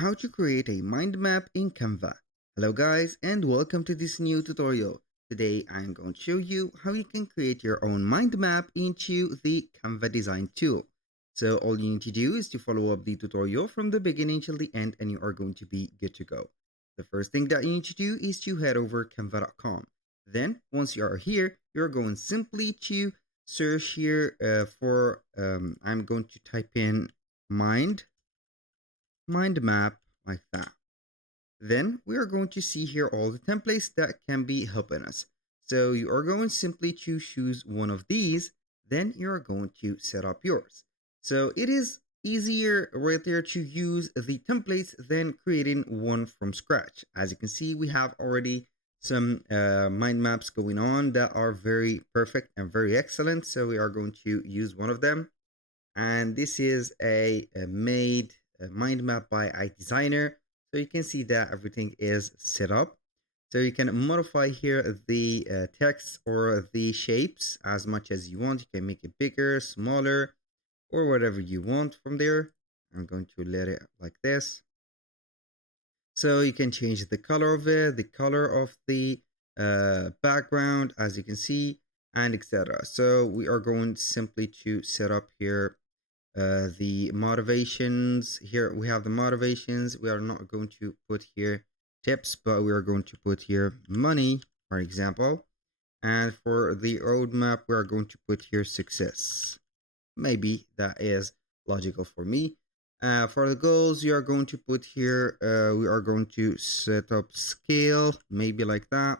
how to create a mind map in Canva. Hello guys and welcome to this new tutorial. Today I'm going to show you how you can create your own mind map into the Canva design tool. So all you need to do is to follow up the tutorial from the beginning till the end and you are going to be good to go. The first thing that you need to do is to head over canva.com. Then once you are here, you're going simply to search here I'm going to type in mind map like that. Then we are going to see here all the templates that can be helping us. So you are going simply to choose one of these, then you are going to set up yours. So it is easier right there to use the templates than creating one from scratch. As you can see, we have already some mind maps going on that are very perfect and very excellent. So we are going to use one of them. And this is a made mind map by iDesigner. So you can see that everything is set up. So you can modify here the text or the shapes as much as you want. You can make it bigger, smaller, or whatever you want from there. I'm going to let it like this. So you can change the color of it, the color of the background, as you can see, and etc. So we are going simply to set up here the motivations. Here we have the motivations. We are not going to put here tips, but we are going to put here money, for example. And for the roadmap, we are going to put here success. Maybe that is logical for me. For the goals, you are going to put here, we are going to set up scale, maybe like that.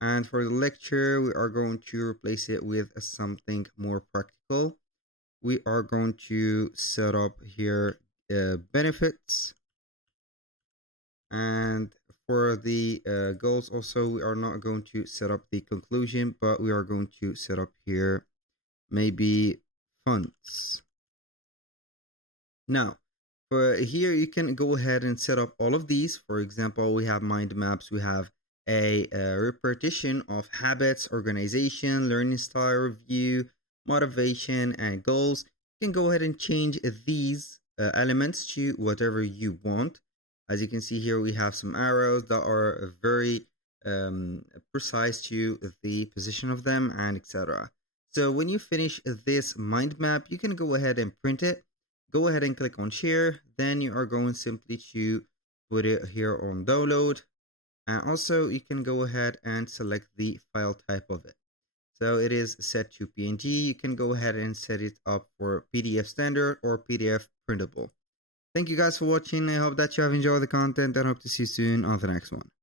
And for the lecture, we are going to replace it with something more practical. We are going to set up here benefits. And for the goals also, we are not going to set up the conclusion, but we are going to set up here maybe funds. Now, for here, you can go ahead and set up all of these. For example, we have mind maps, we have a repetition of habits, organization, learning style review, motivation, and goals. You can go ahead and change these elements to whatever you want. As you can see here, we have some arrows that are very precise to the position of them and etc. So when you finish this mind map, you can go ahead and print it. Go ahead and click on share. Then you are going simply to put it here on download. And also you can go ahead and select the file type of it. So it is set to PNG. You can go ahead and set it up for PDF standard or PDF printable. Thank you guys for watching. I hope that you have enjoyed the content and hope to see you soon on the next one.